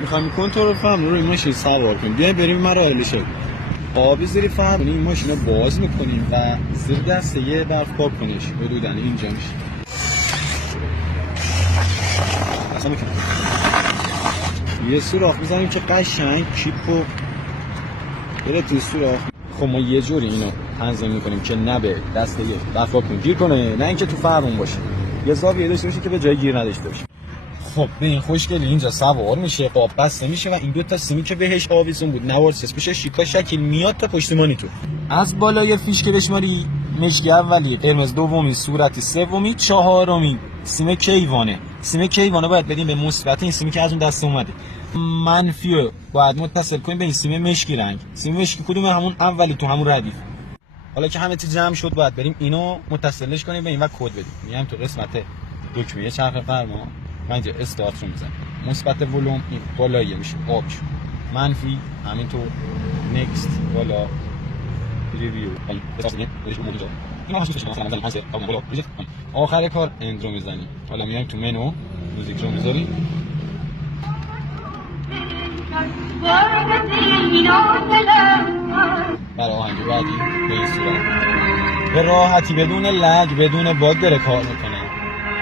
میخوایم کنترل فرمون رو این ماشین سوار کنیم. بیاین بریم مراحل شد. آبی زیر فرمون این ماشین رو باز میکنیم و زیر دسته یه برف پاک کنیش. حدودن اینجا میشه. اصلا میکنیم. یه سوراخ میزنیم که قشنگ کیپو بره توی سوراخ. خب ما یه جوری اینو تنظیم میکنیم که نبه دسته یه برف پاک کنیم گیر کنه، نه اینکه تو فرمون باشه. یه زاویه داشته باشه که به جای گیر نداشته باشه. خب به این خوشگلی اینجا سوار میشه، قاب بسته میشه و این دو تا سیمی که بهش آویزون بود نوارسس میشه، شیکا شکل میاد تا پشتیبانی تو. از بالای فیش دشماری مشکی اولی، قرمز دومی، صورتی سومی، چهارمی سیم کیوانه. سیم کیوانه باید بدیم به مثبت، این سیمی که از اون دست اومده. منفی باید متصل کنیم به این سیم مشکی رنگ. سیم مشکی کدومه؟ همون اولی تو همون ردیف. حالا که همه چیز جمع شد باید بریم اینو متصلش کنیم به این و کد بدیم. میایم تو قسمت دکمه چرخ فرمان، من اینجا استارت رو میزنم. مثبت ولوم این بالاییه میشه آب شد، منفی همینطور نکست بالا ریویو آخر کار اند رو میزنیم. حالا میایم تو منو موزیک رو میذاریم. برای آهنگ بعدی به این صورت به راحتی بدون لگ بدون باگ داره کار میکنه.